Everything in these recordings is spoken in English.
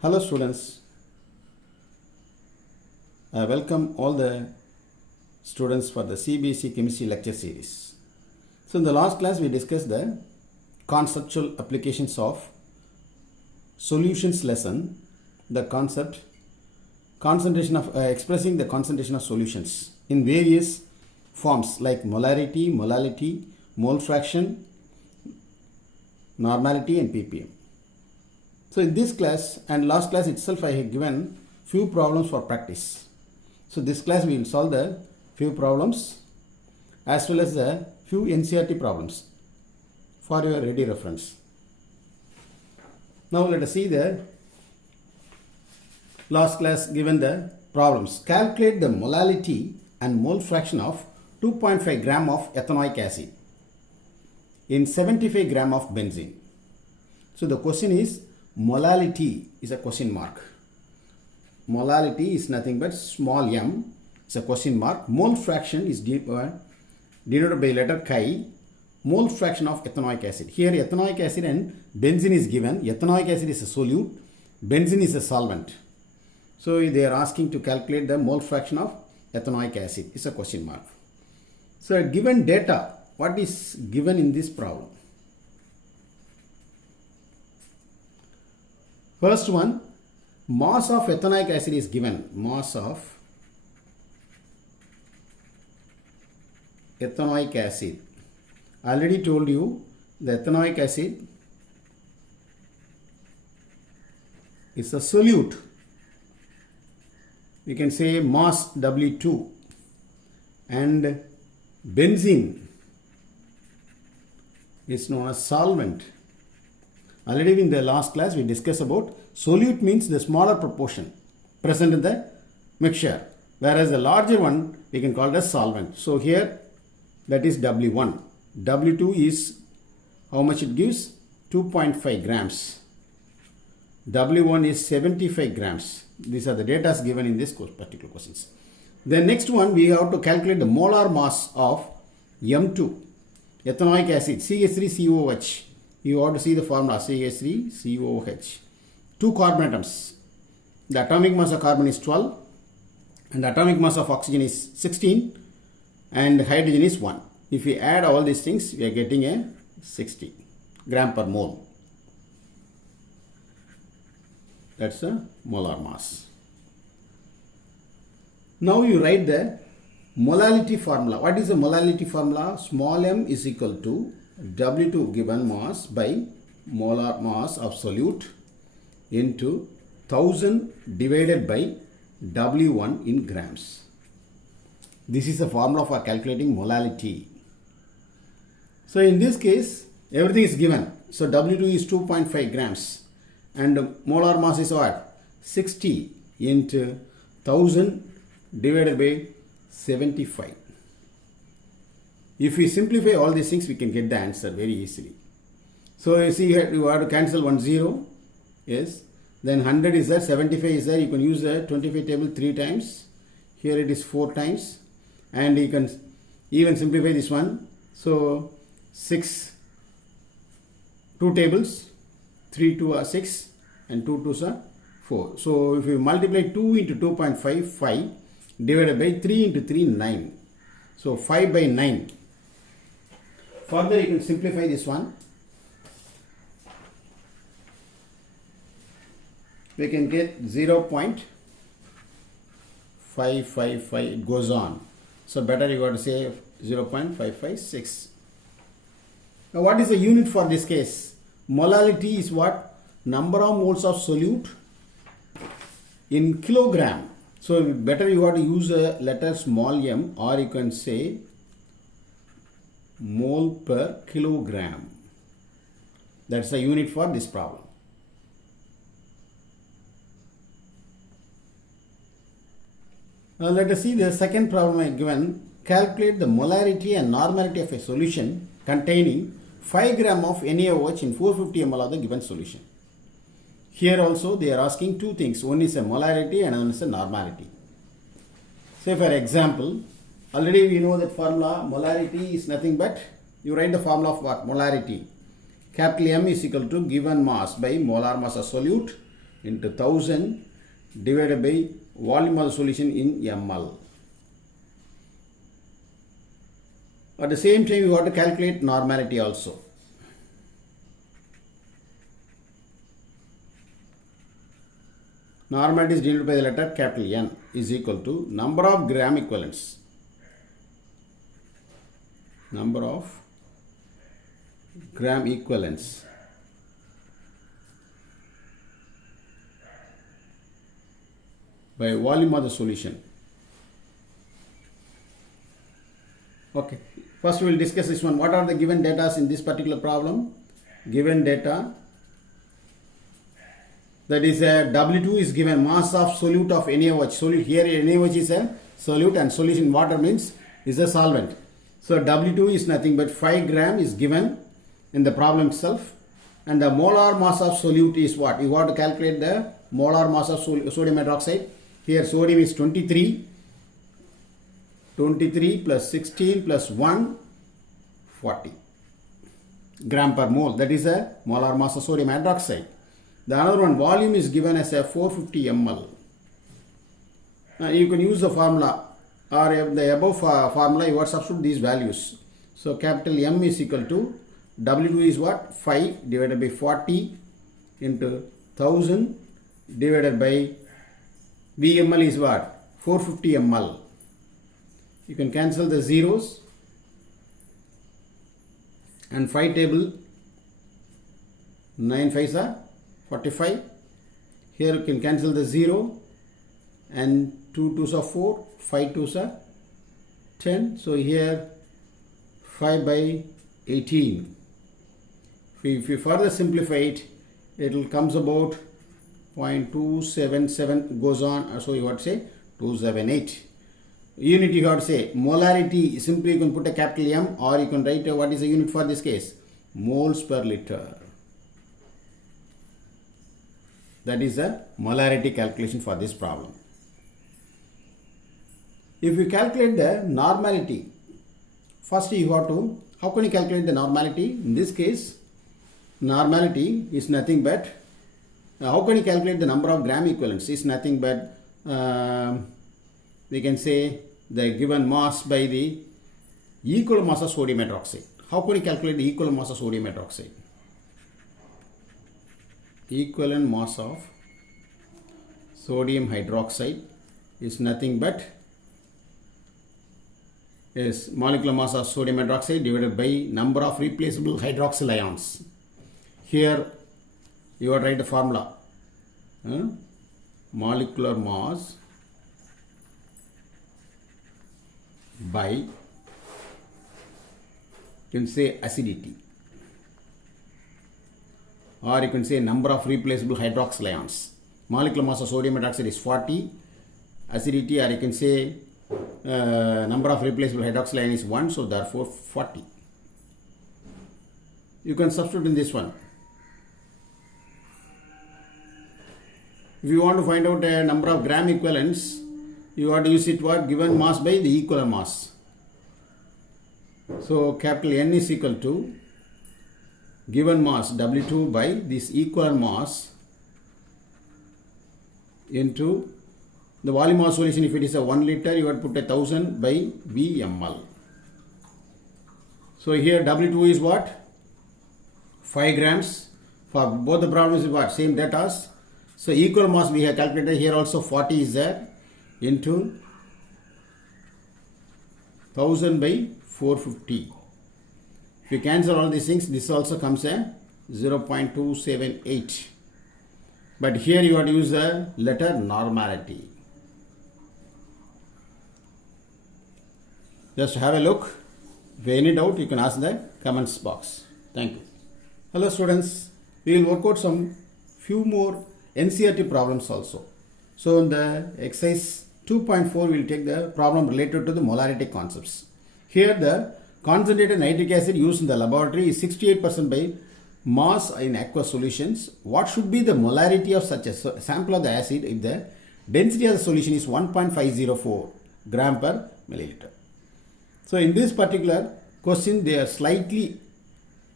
Hello students, I welcome all the students for the CBSE Chemistry lecture series. So in the last class we discussed the conceptual applications of solutions lesson, the concept concentration of expressing the concentration of solutions in various forms like molarity, molality, mole fraction, normality and ppm. So in this class and last class itself I have given few problems for practice. So this class we will solve the few problems as well as the few NCERT problems for your ready reference. Now let us see the last class given the problems. Calculate the molality and mole fraction of 2.5 gram of ethanoic acid in 75 gram of benzene. So the question is molality is a question mark. Molality is nothing but small m, it's a question mark. Mole fraction is denoted by letter chi, mole fraction of ethanoic acid. Here ethanoic acid and benzene is given. Ethanoic acid is a solute, benzene is a solvent. So they are asking to calculate the mole fraction of ethanoic acid. It's a question mark. So given data, what is given in this problem? First one, mass of ethanoic acid is given. Mass of ethanoic acid. I already told you the ethanoic acid is a solute. We can say mass W2, and benzene is known as solvent. Already in the last class we discussed about solute means the smaller proportion present in the mixture, whereas the larger one we can call it as solvent. So here that is W1. W2 is how much it gives? 2.5 grams. W1 is 75 grams. These are the data given in this particular questions. The next one we have to calculate the molar mass of M2 ethanoic acid CH3COOH. You ought to see the formula CH3COOH. 2 carbon atoms. The atomic mass of carbon is 12 and the atomic mass of oxygen is 16 and hydrogen is 1. If we add all these things, we are getting a 60 gram per mole. That's the molar mass. Now you write the molality formula. What is the molality formula? Small m is equal to W2 given mass by molar mass of solute into 1000 divided by W1 in grams. This is the formula for calculating molality. So in this case, everything is given. So W2 is 2.5 grams and molar mass is what? 60 into 1000 divided by 75. If we simplify all these things, we can get the answer very easily. So you see here, you have to cancel 1 0. Yes. Then 100 is there, 75 is there. You can use the 25 table 3 times. Here it is 4 times. And you can even simplify this one. So 6, 2 tables, 3 2 are 6 and 2 2s are 4. So if you multiply 2 into 2.5, 5 divided by 3 into 3, 9. So 5 by 9. Further you can simplify this one. We can get 0.555. It goes on. So better you got to say 0.556. Now what is the unit for this case? Molality is what? Number of moles of solute in kilogram. So better you got to use a letter small m, or you can say mole per kilogram. That's the unit for this problem. Now let us see the second problem I given. Calculate the molarity and normality of a solution containing 5 gram of NaOH in 450 ml of the given solution. Here also they are asking two things. One is a molarity and one is a normality. Say for example, already we know that formula molarity is nothing but, you write the formula of what? Molarity. Capital M is equal to given mass by molar mass of solute into 1000 divided by volume of the solution in ml. At the same time, you have to calculate normality also. Normality is denoted by the letter capital N is equal to number of gram equivalents. Number of gram equivalents by volume of the solution. Okay, first we will discuss this one. What are the given data in this particular problem? Given data, that is W2 is given mass of solute of NaOH. Solute here, NaOH is a solute and solution water means is a solvent. So W2 is nothing but 5 gram is given in the problem itself, and the molar mass of solute is what? You have to calculate the molar mass of sodium hydroxide. Here sodium is 23 plus 16 plus 1, 40 gram per mole. That is a molar mass of sodium hydroxide. The another one, volume is given as a 450 ml. You can use the formula or the above formula, you are substitute these values. So capital M is equal to W2 is what? 5 divided by 40 into 1000 divided by VML is what? 450 ml. You can cancel the zeros and 5 table 9 5s are 45. Here you can cancel the 0 and 2 2s are 4, 5 2s are 10. So here 5 by 18. If you further simplify it, it will comes about 0.277 goes on. So you have to say 278. Unit you have to say molarity. Simply you can put a capital M, or you can write what is the unit for this case? Moles per liter. That is the molarity calculation for this problem. If you calculate the normality, first you have to, how can you calculate the normality? In this case, normality is nothing but, how can you calculate the number of gram equivalents? Is nothing but, we can say the given mass by the equal mass of sodium hydroxide. How can you calculate the equal mass of sodium hydroxide? Equivalent mass of sodium hydroxide is nothing but is molecular mass of sodium hydroxide divided by number of replaceable hydroxyl ions. Here you have to write the formula. Molecular mass by, you can say acidity, or you can say number of replaceable hydroxyl ions. Molecular mass of sodium hydroxide is 40, acidity, or you can say number of replaceable hydroxyl ion is 1, so therefore 40. You can substitute in this one. If you want to find out a number of gram equivalents, you have to use it what? Given mass by the equal mass. So capital N is equal to given mass W2 by this equal mass into the volume of solution. If it is a 1 liter, you have to put 1000 by VML. So here W2 is what? 5 grams. For both the problems is what? Same data. So equal mass we have calculated. Here also 40 is there into 1000 by 450. If you cancel all these things, this also comes a 0.278. But here you have to use the letter normality. Just have a look. If any doubt, you can ask the comments box. Thank you. Hello students. We will work out some few more NCERT problems also. So in the exercise 2.4, we will take the problem related to the molarity concepts. Here the concentrated nitric acid used in the laboratory is 68% by mass in aqueous solutions. What should be the molarity of such a sample of the acid if the density of the solution is 1.504 gram per milliliter? So in this particular question, they are slightly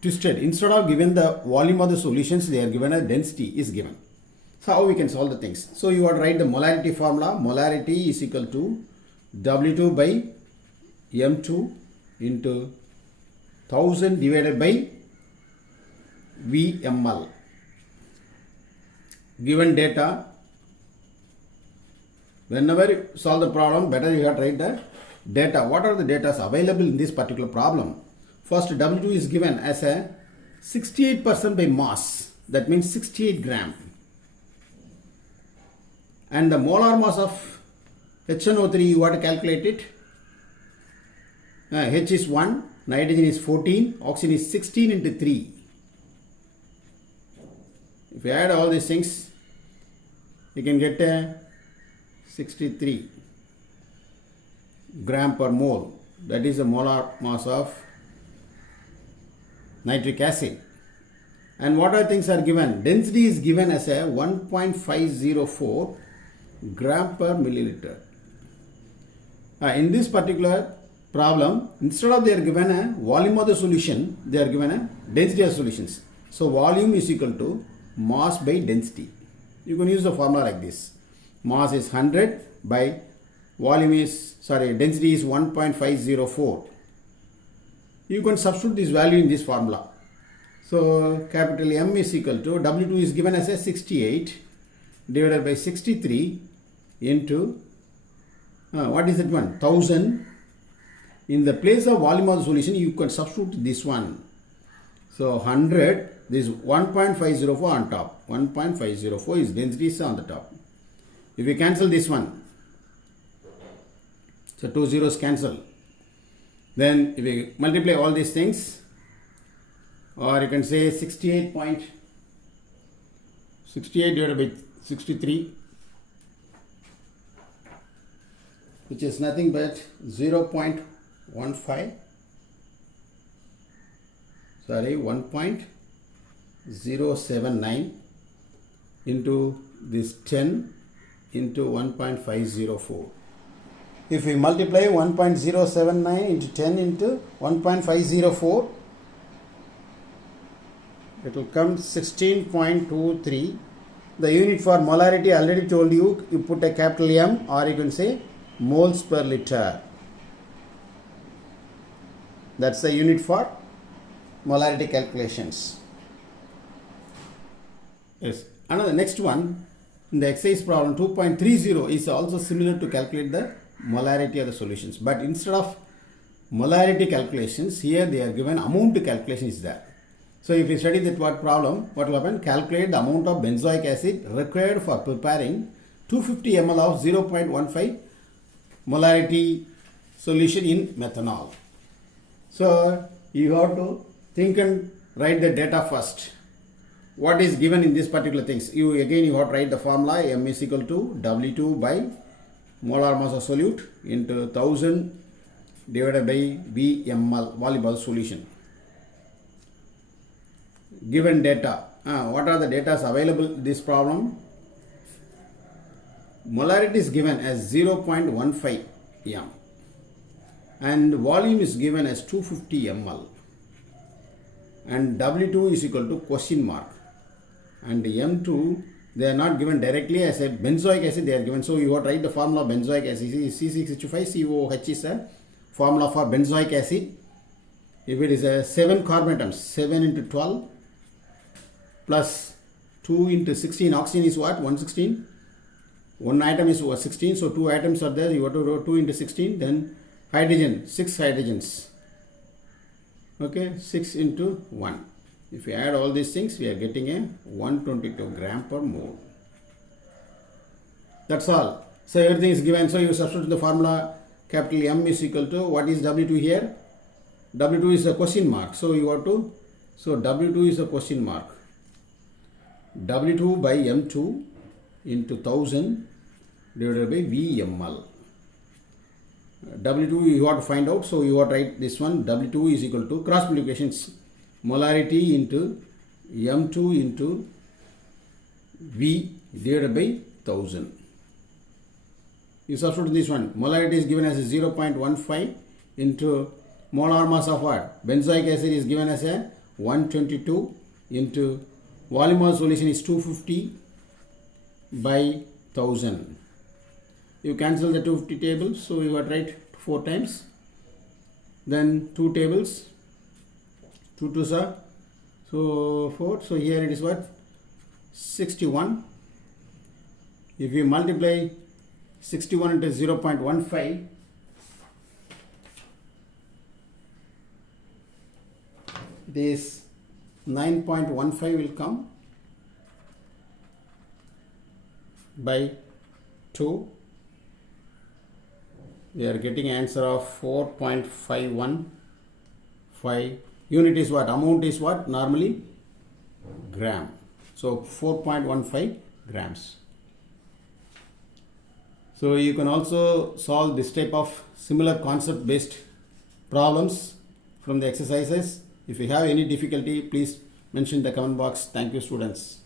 twisted. Instead of given the volume of the solutions, they are given a density is given. So how we can solve the things? So you want to write the molarity formula. Molarity is equal to W2 by M2 into 1000 divided by VML. Given data, whenever you solve the problem, better you have to write the data. What are the data available in this particular problem? First, W2 is given as a 68% by mass. That means 68 gram. And the molar mass of HNO3, you want to calculate it. H is 1, nitrogen is 14, oxygen is 16 into 3. If you add all these things, you can get a 63 gram per mole. That is the molar mass of nitric acid. And what other things are given? Density is given as a 1.504 gram per milliliter. In this particular problem, instead of they are given a volume of the solution, they are given a density of solutions. So volume is equal to mass by density. You can use the formula like this. Mass is 100 by density is 1.504. You can substitute this value in this formula. So capital M is equal to W2 is given as a 68 divided by 63 into what is it one? 1000. In the place of volume of the solution, you can substitute this one. So 100, this 1.504 on top. 1.504 is density is on the top. If we cancel this one, so 2 zeros cancel. Then if we multiply all these things, or you can say 68 divided by 63, which is nothing but 1.079 into this 10 into 1.504. If we multiply 1.079 into 10 into 1.504, it will come 16.23. The unit for molarity, I already told you, you put a capital M, or you can say moles per liter. That's the unit for molarity calculations. Yes. Another next one, in the exercise problem 2.30 is also similar to calculate the molarity of the solutions. But instead of molarity calculations, here they are given amount calculation is there. So if you study that problem, what will happen? Calculate the amount of benzoic acid required for preparing 250 ml of 0.15 molarity solution in methanol. So you have to think and write the data first. What is given in this particular things? You have to write the formula. M is equal to W2 by molar mass of solute into 1000 divided by VML, volume solution. Given data. What are the data available in this problem? Molarity is given as 0.15 m and volume is given as 250 ml and W2 is equal to question mark, and M2 they are not given directly as a benzoic acid, they are given. So you have to write the formula of benzoic acid. C6H5COH is a formula for benzoic acid. If it is a 7 carbon atoms, 7 into 12 plus 2 into 16, oxygen is what? 116. One atom is 16, so 2 atoms are there. You have to write 2 into 16. Then hydrogen, 6 hydrogens. Okay, 6 into 1. If we add all these things, we are getting a 122 gram per mole. That's all. So everything is given. So you substitute the formula. Capital M is equal to, what is W2 here? W2 is a question mark. So you have to, so W2 is a question mark. W2 by M2 into 1000 divided by VML. W2 you have to find out, so you have to write this one. W2 is equal to cross multiplications, molarity into M2 into V divided by 1000. You substitute this one. Molarity is given as a 0.15 into molar mass of what? Benzoic acid is given as a 122 into volume of solution is 250 by 1000. You cancel the 250 tables, so you got right 4 times. Then 2 tables, 2 2s are so 4. So here it is what? 61. If you multiply 61 into 0.15, this 9.15 will come by 2. We are getting answer of 4.515. Unit is what? Amount is what? Normally gram. So 4.15 grams. So you can also solve this type of similar concept based problems from the exercises. If you have any difficulty, please mention in the comment box. Thank you, students.